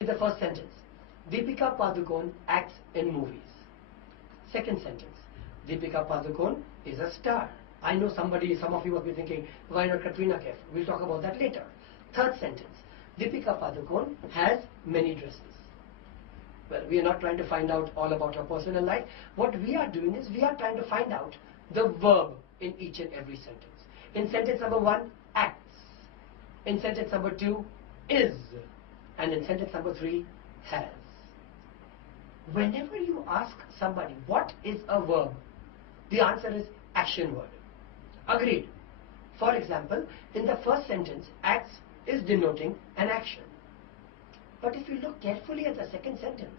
The first sentence, Deepika Padukone acts in movies. Second sentence, Deepika Padukone is a star. I know some of you will be thinking, why not Katrina Kaif? We'll talk about that later. Third sentence, Deepika Padukone has many dresses. Well, we are not trying to find out all about her personal life. What we are doing is we are trying to find out the verb in each and every sentence. In sentence number 1, acts. In sentence number 2, is. And in sentence number 3, has. Whenever you ask somebody what is a verb, the answer is action word. Agreed. For example, in the first sentence, acts is denoting an action. But if you look carefully at the second sentence,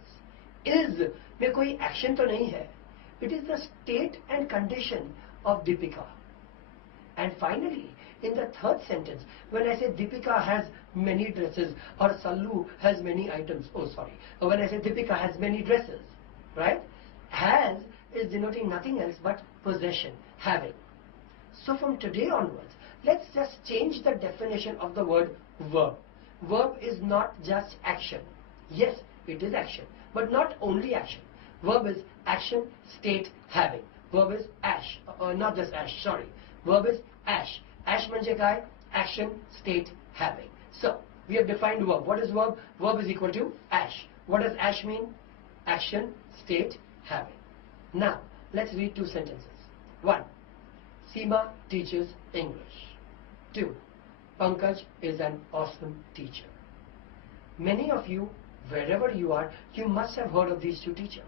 is में कोई action तो नहीं है. It is the state and condition of Deepika. And finally, in the third sentence, when I say Deepika has many dresses or Sallu has many items, or when I say Deepika has many dresses, right? Has is denoting nothing else but possession, having. So from today onwards, let's just change the definition of the word verb. Verb is not just action. Yes, it is action, but not only action. Verb is action, state, having. Verb is ash, not just ash, sorry. Verb is ash. Ash म्हणजे काय? Action, state, having. So, we have defined verb. What is verb? Verb is equal to ash. What does ash mean? Action, state, having. Now, let's read 2 sentences. 1. Seema teaches English. 2. Pankaj is an awesome teacher. Many of you, wherever you are, you must have heard of these 2 teachers.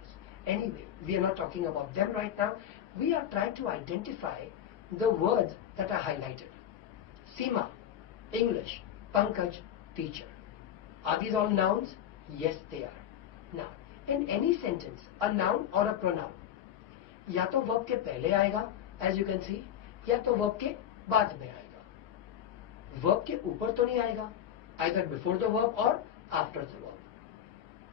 Anyway, we are not talking about them right now. We are trying to identify the words that are highlighted. Seema, English. Pankaj, teacher. Are these all nouns? Yes, they are. Now, in any sentence, a noun or a pronoun, या तो verb के पहले आएगा, as you can see, या तो verb के बाद में आएगा. Verb के ऊपर तो नहीं आएगा, either before the verb or after the verb.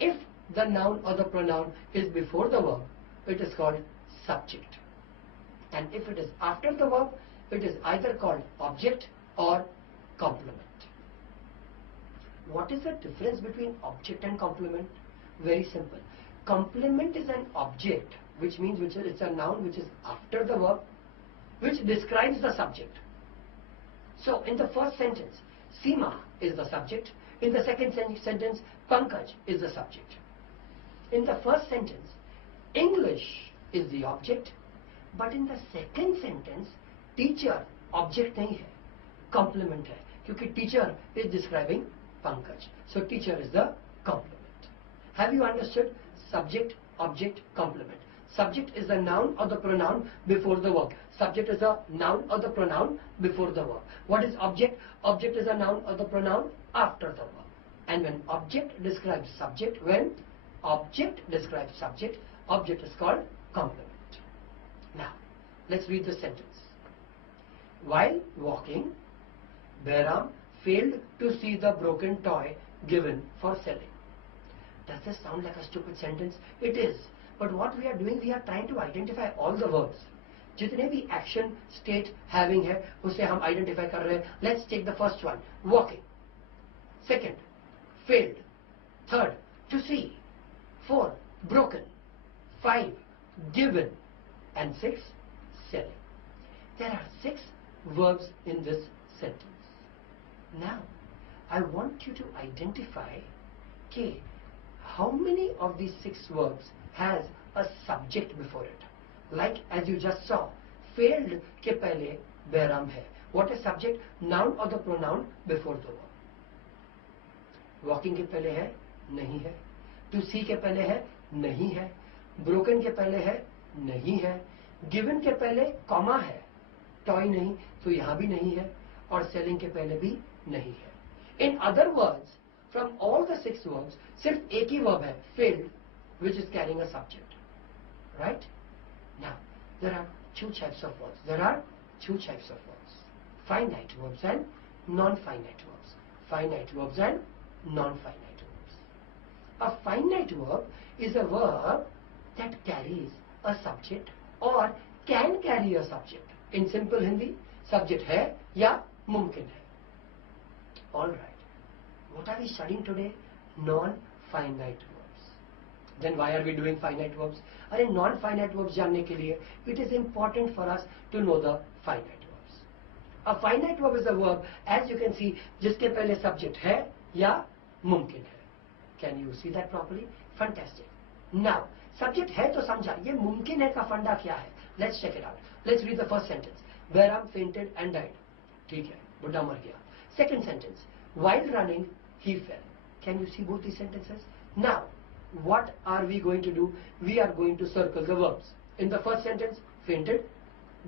If the noun or the pronoun is before the verb, it is called subject. And if it is after the verb, it is either called object or complement. What is the difference between object and complement? Very simple. Complement is an object, which means it's a noun which is after the verb, which describes the subject. So in the first sentence, Seema is the subject. In the second sentence, Pankaj is the subject. In the first sentence, English is the object. But in the second sentence, teacher object नहीं है, complement है, क्योंकि teacher is describing Pankaj. So teacher is the complement. Have you understood? Subject, object, complement. Subject is the noun or the pronoun before the verb. Subject is the noun or the pronoun before the verb. What is object? Object is a noun or the pronoun after the verb. And when object describes subject, object is called complement. Now, let's read the sentence. While walking, Behram failed to see the broken toy given for selling. Does this sound like a stupid sentence? It is. But what we are doing, we are trying to identify all the verbs. जितने भी action, state, having है, उसे हम identify कर रहे हैं. Let's take the first one, walking. Second, failed. Third, to see. 4, broken. 5, given. And 6, selling. There are 6 verbs in this sentence. Now, I want you to identify how many of these 6 verbs has a subject before it. Like as you just saw, failed के पहले Behram है. What is subject? Noun or the pronoun before the verb. Walking के पहले है? नहीं है. To see के पहले है? नहीं है. Broken के पहले है? नहीं है. Given के पहले कॉमा है, toy नहीं, तो यहाँ भी नहीं है, और selling के पहले भी नहीं है. In other words, from all the 6 verbs, सिर्फ एक ही verb है, failed, which is carrying a subject. Right? Now, there are 2 types of verbs. There are 2 types of verbs. Finite verbs and non-finite verbs. Finite verbs and non-finite verbs. A finite verb is a verb that carries a subject or can carry a subject. In simple Hindi, subject है या मुमकिन है. All right. What are we studying today? non-finite verbs. Then why are we doing finite verbs? अरे non-finite verbs जानने के लिए it is important for us to know the finite verbs. A finite verb is a verb, as you can see, जिसके पहले subject है या मुमकिन है. Can you see that properly? Fantastic. Now, subject है तो समझा. ये मुमकिन है का फंडा क्या है? Let's check it out. Let's read the first sentence. Behram fainted and died. ठीक है, बुढ़ा मर गया. Second sentence. While running, he fell. Can you see both these sentences? Now, what are we going to do? We are going to circle the verbs. In the first sentence, fainted,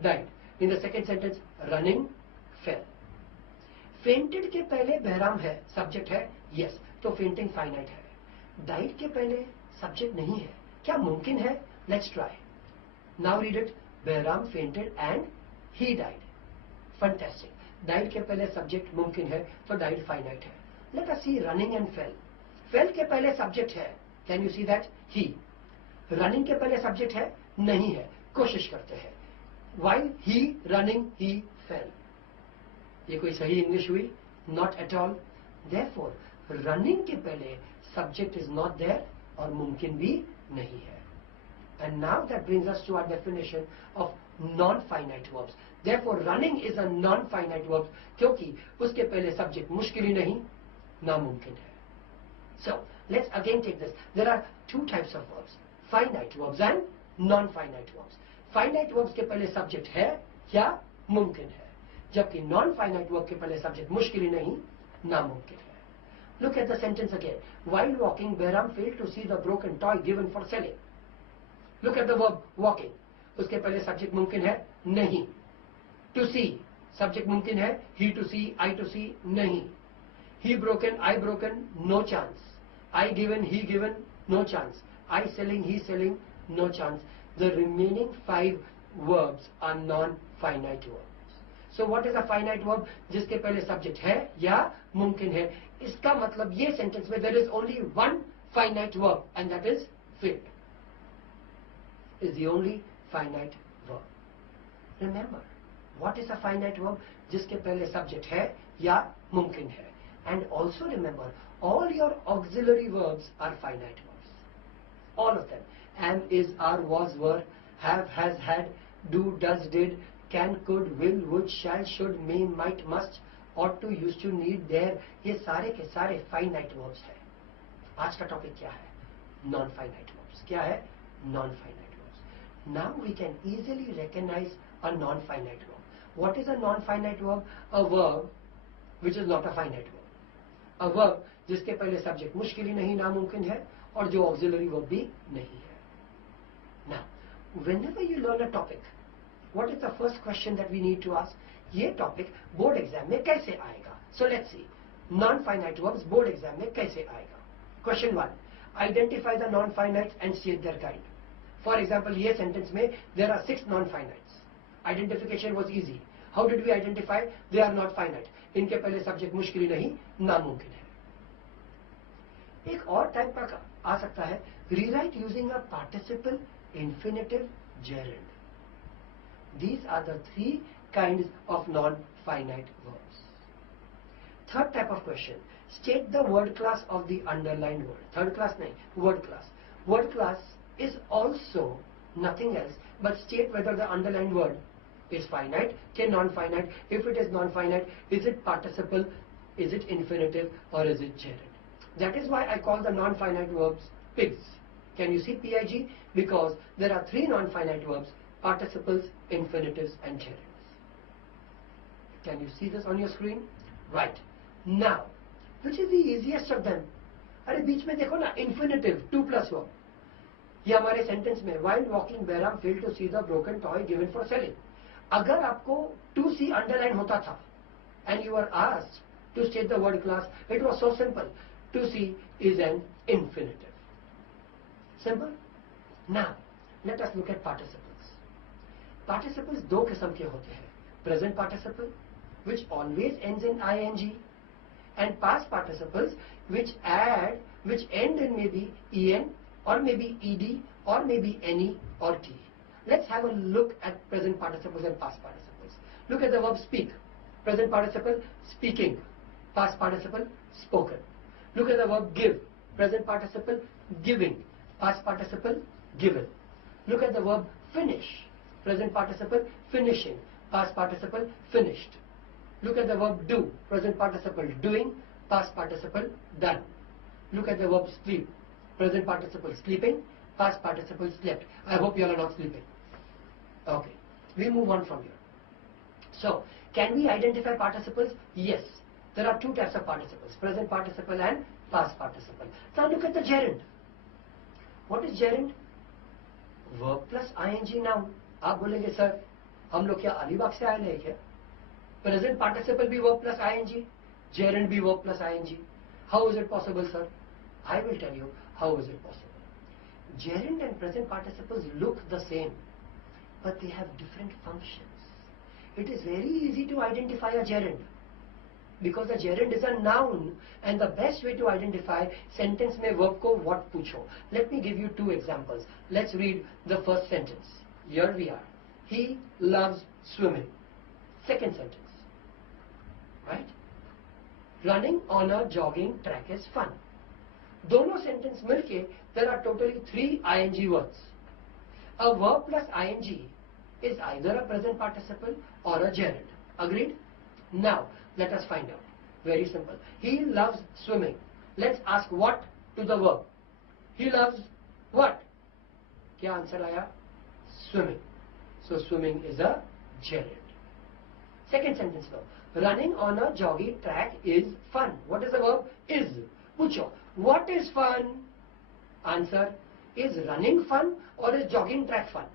died. In the second sentence, running, fell. Fainted के पहले behram है, subject है, yes, तो fainting finite है. Died के पहले subject नहीं है. क्या मुमकिन है? Let's try. Now read it. Behram fainted and he died. Fantastic. Died के पहले subject मुमकिन है, तो died finite है. Let us see running and fell. Fell के पहले subject है. Can you see that? He. Running के पहले subject है? नहीं है. कोशिश करते हैं. While he running, he fell. ये कोई सही इंग्लिश हुई? Not at all. Therefore, running के पहले subject is not there और मुमकिन भी नहीं है. And now that brings us to our definition of non-finite verbs. Therefore, running is a non-finite verb क्योंकि उसके पहले subject मुश्किल ही नहीं, नामुमकिन है. So, let's again take this. There are two types of verbs. Finite verbs and non-finite verbs. Finite verbs के पहले subject है या मुमकिन है. जबकि non-finite verb के पहले subject मुश्किल ही नहीं, नामुमकिन है. Look at the sentence again. While walking, Behram failed to see the broken toy given for selling. Look at the verb walking. उसके पहले subject मुमकिन है? नहीं. To see. Subject मुमकिन है? He to see, I to see, नहीं. He broken, I broken, no chance. I given, he given, no chance. I selling, he selling, no chance. The remaining 5 verbs are non-finite verbs. So what is a finite verb? जिसके पहले subject है या मुमकिन है. इसका मतलब ये sentence में there is only one finite verb and that is failed. Is the only finite verb. Remember, what is a finite verb? जिसके पहले subject है या मुमकिन है. And also remember, all your auxiliary verbs are finite verbs. All of them. Am, is, are, was, were, have, has, had, do, does, did, can, could, will, would, shall, should, may, might, must, ought to, used to, need, dare. ये सारे के सारे finite verbs हैं. आज का topic क्या है? Non-finite verbs. क्या है? Non-finite verbs. Now we can easily recognize a non-finite verb. What is a non-finite verb? A verb which is not a finite verb. A verb जिसके पहले subject मुश्किल ही नहीं, नामुमकिन है और जो auxiliary verb भी नहीं है. Now, whenever you learn a topic, what is the first question that we need to ask? ये topic board exam में कैसे आएगा? So let's see. Non-finite verbs board exam में कैसे आएगा? Question 1. Identify the non-finites and state their kind. For example, ये sentence में there are 6 non-finites. Identification was easy. How did we identify? They are not finite. इनके पहले subject मुश्किल ही नहीं, नामुमकिन है. एक और टाइप का आ सकता है, rewrite using a participle, infinitive, gerund. These are the 3 kinds of non-finite verbs. Third type of question, state the word class of the underlined word. Third class nahi, word class. Word class is also nothing else but state whether the underlined word is finite, ke non-finite. If it is non-finite, is it participle, is it infinitive, or is it gerund? That is why I call the non-finite verbs pigs. Can you see PIG? Because there are 3 non-finite verbs, participles, infinitives, and gerunds. Can you see this on your screen? Right. Now, which is the easiest of them? अरे बीच में देखो ना, infinitive, 2 plus verb. ये हमारे sentence में, while walking, Behram failed to see the broken toy given for selling. अगर आपको 2C underline होता था, and you were asked to state the word class, it was so simple. 2C is an infinitive. Simple? Now, let us look at participles. Participles दो किस्म के होते हैं. Present participle, which always ends in ing, and past participles, which end in maybe en, or maybe ed, or maybe ne, or t. Let's have a look at present participles and past participles. Look at the verb speak. Present participle, speaking. Past participle, spoken. Look at the verb give. present participle giving, past participle given. Look at the verb finish, present participle finishing, past participle finished. Look at the verb do, present participle doing, past participle done. Look at the verb sleep, present participle sleeping, past participle slept. I hope you all are not sleeping. Okay, we move on from here. So, can we identify participles? Yes. There are two types of participles, present participle and past participle. Now look at the gerund. What is gerund? Verb plus ing noun. आप बोलेंगे sir हम लोग क्या अलीबाग से आए हैं क्या? Present participle भी verb plus ing, gerund भी verb plus ing. How is it possible, sir? I will tell you how is it possible. Gerund and present participles look the same, but they have different functions. It is very easy to identify a gerund because a gerund is a noun, and the best way to identify sentence में verb को what पूछो. Let me give you two examples. Let's read the first sentence. Here we are. He loves swimming. Second sentence. Right? Running on a jogging track is fun. दोनों sentence मिलके there are totally 3 ing words. A verb plus ing is either a present participle or a gerund. Agreed? Now, let us find out. Very simple. He loves swimming. Let's ask what to the verb. He loves what? क्या answer आया? Swimming. So, swimming is a gerund. Second sentence though. Running on a jogging track is fun. What is the verb? Is. पूछो. What is fun? Answer. Is running fun or is jogging track fun?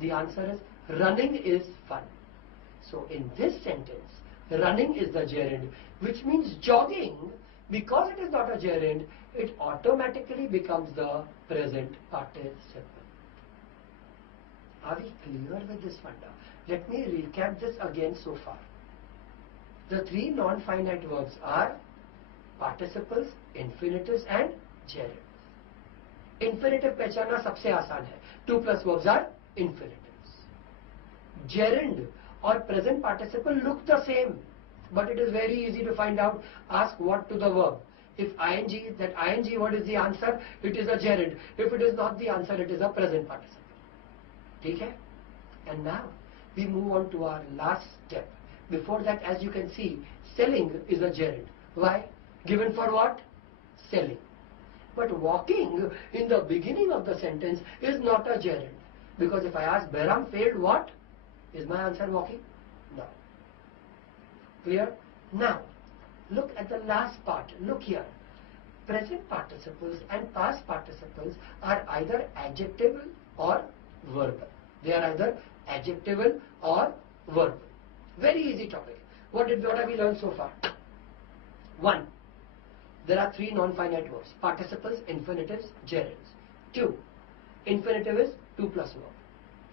The answer is running is fun. So in this sentence, running is the gerund, which means jogging, because it is not a gerund, it automatically becomes the present participle. Are we clear with this funda? Let me recap this again so far. The 3 non-finite verbs are participles, infinitives and gerunds. Infinitive पहचानना सबसे आसान है. 2 plus verbs are infinitives. Gerund or present participle look the same, but it is very easy to find out. Ask what to the verb. If ing, that ing what is the answer? It is a gerund. If it is not the answer, it is a present participle. ठीक है? And now we move on to our last step. Before that, as you can see, selling is a gerund. Why? Given for what? Selling. But walking in the beginning of the sentence is not a gerund. Because if I ask Behram failed what? Is my answer walking? No. Clear? Now, look at the last part. Look here. Present participles and past participles are either adjectival or verbal. They are either adjectival or verbal. Very easy topic. What have we learned so far? 1. There are 3 non-finite verbs. Participles, infinitives, gerunds. 2. Infinitive is 2 plus verb.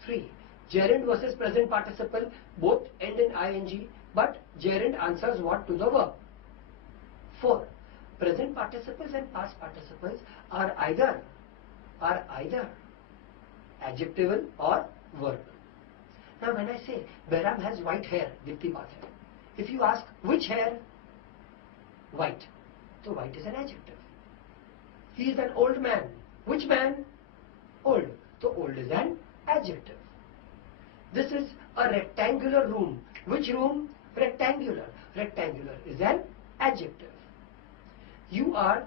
3. Gerund versus present participle both end in ing, but gerund answers what to the verb. 4. Present participles and past participles are either adjectival or verbal. Now when I say Behram has white hair, दिखती बात है. If you ask which hair? White. So white is an adjective. He is an old man. Which man? Old. So old is an adjective. This is a rectangular room. Which room? Rectangular. Rectangular is an adjective. You are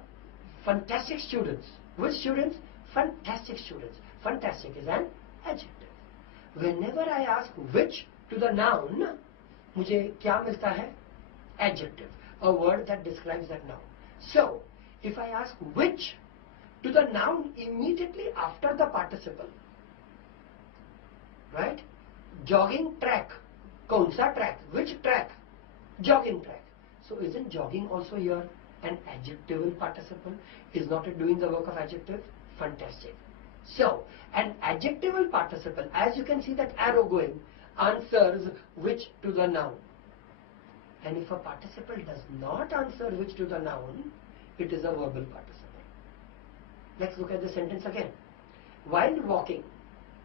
fantastic students. Which students? Fantastic students. Fantastic is an adjective. Whenever I ask which to the noun, मुझे क्या मिलता है? Adjective. A word that describes that noun. So, if I ask which to the noun immediately after the participle, right? Jogging track. कौन सा track? Which track? Jogging track. So, isn't jogging also here an adjectival participle? Is not it doing the work of adjective? Fantastic. So, an adjectival participle, as you can see that arrow going, answers which to the noun. And if a participle does not answer which to the noun, it is a verbal participle. Let's look at the sentence again. While walking,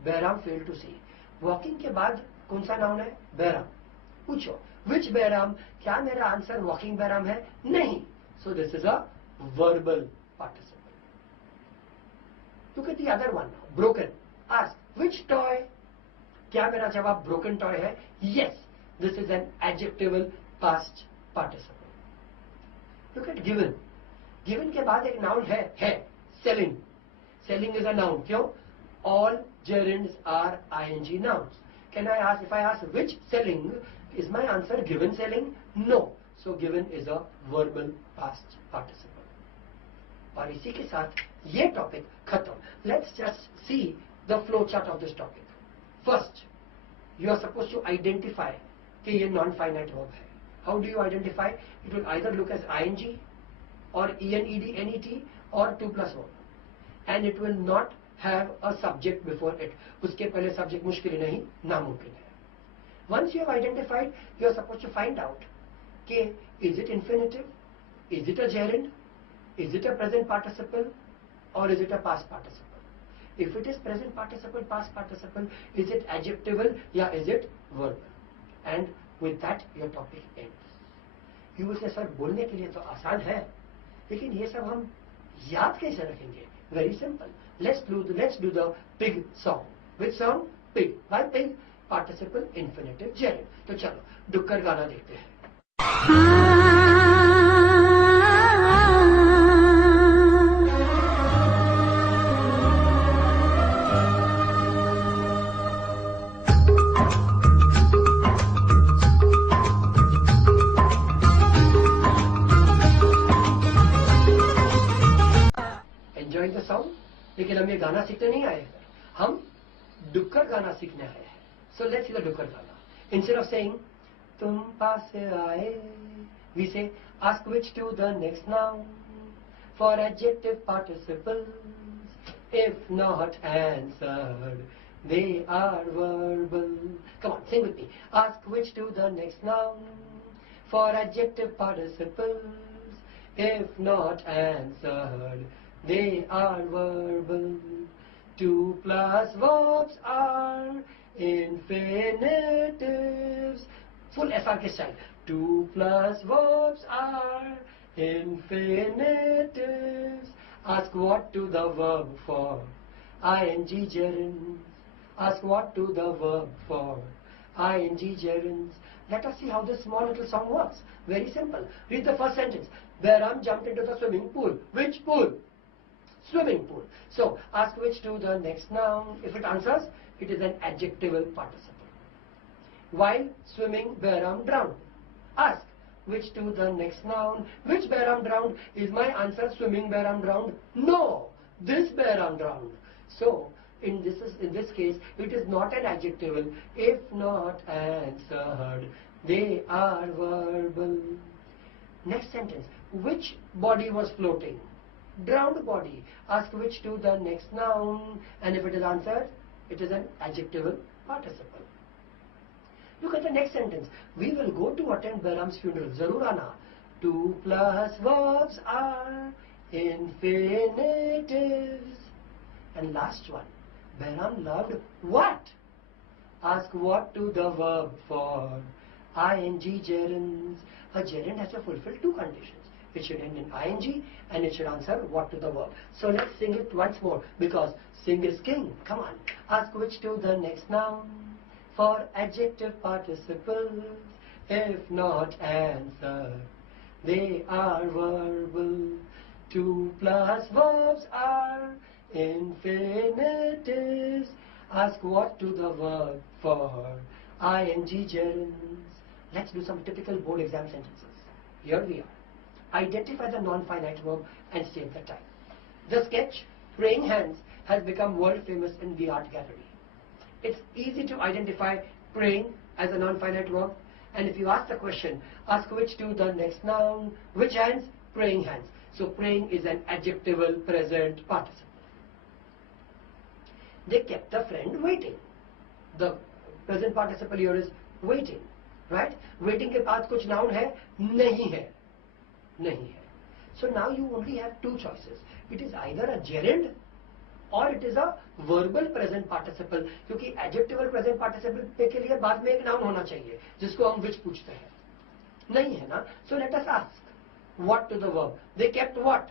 Behram failed to see. Walking के बाद कौन सा noun है? Behram. पूछो, which Behram? क्या मेरा answer walking Behram है? नहीं. So this is a verbal participle. Look at the other one now. Broken. Ask, which toy? क्या मेरा जवाब broken toy है? Yes, this is an adjectival past participle. Look at given. Given के बाद एक noun है selling. Selling is a noun. क्यों? All gerunds are ing nouns. Can I ask, if I ask which selling, is my answer given selling? No. So given is a verbal past participle. और इसी के साथ ये topic खत्म. Let's just see the flow chart of this topic. First, you are supposed to identify कि ये non-finite verb है. How do you identify? It will either look as ing or ened, net or 2 plus verb. And it will not have a subject before it. उसके पहले subject मुश्किल नहीं, नामुमकिन है. Once you have identified, you are supposed to find out कि is it infinitive, is it a gerund, is it a present participle, or is it a past participle? If it is present participle, past participle, is it adjectival या is it verbal? And with that your topic ends. You will say, sir, बोलने के लिए तो आसान है, लेकिन ये सब हम याद कैसे रखेंगे? Very simple. Let's do the pig song. Which song? Pig. Why pig? Participle infinitive gerund. तो चलो डुक्कर गाना देखते हैं. Enjoying the song? लेकिन हम ये गाना सीखने नहीं आए, हम डुक्कर गाना सीखने आए हैं. So let's see the डुक्कर गाना. Instead of saying तुम पास आए, we say ask which to the next noun for adjective participles. If not answered, they are verbal. Come on, sing with me. Ask which to the next noun for adjective participles. If not answered, they are verbal. 2 plus verbs are infinitives. Full SR के style. 2 plus verbs are infinitives. Ask what to the verb for ing gerunds. Ask what to the verb for ing gerunds. Let us see how this small little song works. Very simple. Read the first sentence. Behram jumped into the swimming pool. Which pool? Swimming pool. So, ask which to the next noun. If it answers, it is an adjectival participle. While swimming, Behram drowned. Ask which to the next noun. Which Behram drowned? Is my answer swimming Behram drowned? No, this Behram drowned. So, in this case, it is not an adjectival. If not answered, they are verbal. Next sentence. Which body was floating? Drowned body. Ask which to the next noun, and if it is answered, it is an adjectival participle. Look at the next sentence. We will go to attend Behram's funeral. Zarur aana. 2 plus verbs are infinitives. And last one. Behram loved what? Ask what to the verb for ing gerunds. A gerund has to fulfill 2 conditions. It should end in ing and it should answer what to the verb. So let's sing it once more, because sing is king. Come on. Ask which to the next noun for adjective participles. If not answered, they are verbal. 2 plus verbs are infinitives. Ask what to the verb for ing gerunds. Let's do some typical board exam sentences. Here we are. Identify the non-finite verb and state the type. The sketch, Praying Hands, has become world famous in the art gallery. It's easy to identify praying as a non-finite verb, and if you ask the question, ask which to the next noun, which hands? Praying hands. So praying is an adjectival present participle. They kept a friend waiting. The present participle here is waiting, right? Waiting के बाद कुछ noun है? नहीं है. नहीं है. So now you only have 2 choices. It is either a gerund or it is a verbal present participle, क्योंकि adjectival present participle के लिए बाद में एक noun होना चाहिए जिसको हम which पूछते हैं. नहीं है ना? So let us ask what to the verb. They kept what?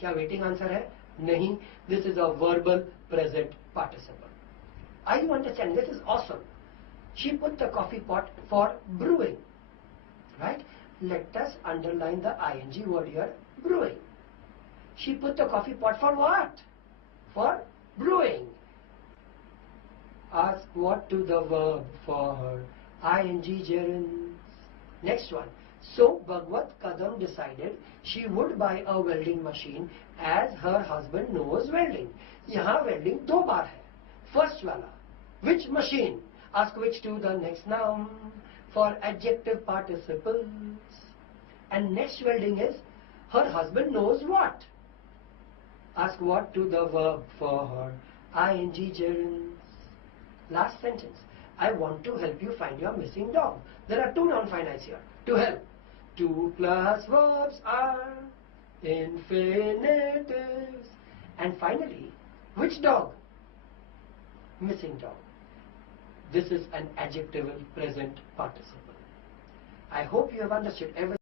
क्या waiting answer है? Nahi, this is a verbal present participle. Are you understanding? This is awesome. She put the coffee pot for brewing. Right? Let us underline the ing word here, brewing. She put the coffee pot for what? For brewing. Ask what to the verb for her. ing gerunds. Next one. So Bhagwat Kadam decided she would buy a welding machine as her husband knows welding. यहाँ welding दो बार है. First वाला. Which machine? Ask which to the next noun for adjective participles. And next welding is her husband knows what? Ask what to the verb for her. ing gerunds. Last sentence. I want to help you find your missing dog. There are two noun finites here. To help. 2 plus verbs are infinitives. And finally, which dog? Missing dog. This is an adjectival present participle. I hope you have understood everything.